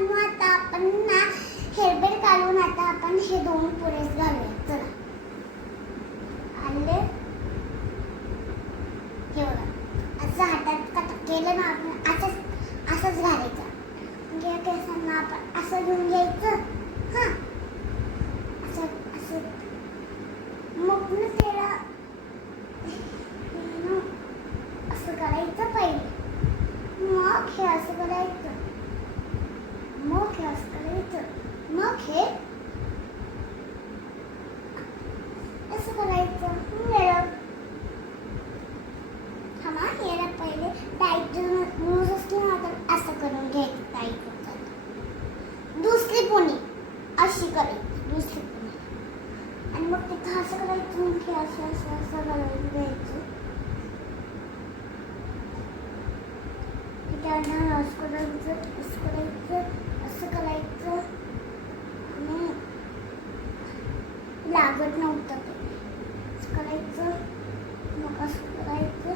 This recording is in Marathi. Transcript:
मित्रांनो, आता आपण ना हेअरबँड काढून आता आपण हे दोन पुरेस घालूया. चला आले हे बघा, असं हातात कट केलं ना आपण असंच घालायचं. म्हणजे केसांना आपण असं घेऊन घ्यायचं. हां, असं मग ना त्याला असं करायचं पहिले. मग हे असं करायचं. मग हे असं करायचं. मग हे असं करायचं. थांबा, याला पहिले टाईट लूज असलं ना तर असं करून घ्यायचं. टाईट होतं. दुसरी पोनी अशी करायची. दुसरी पोनी आणि मग तिथं असं करायचं. मग हे असं घालून घ्यायचं. त्याला असं करायचं, असं करायचं, असं करायचं आणि लागत नव्हतं ते. असं करायचं, मग असं करायचं.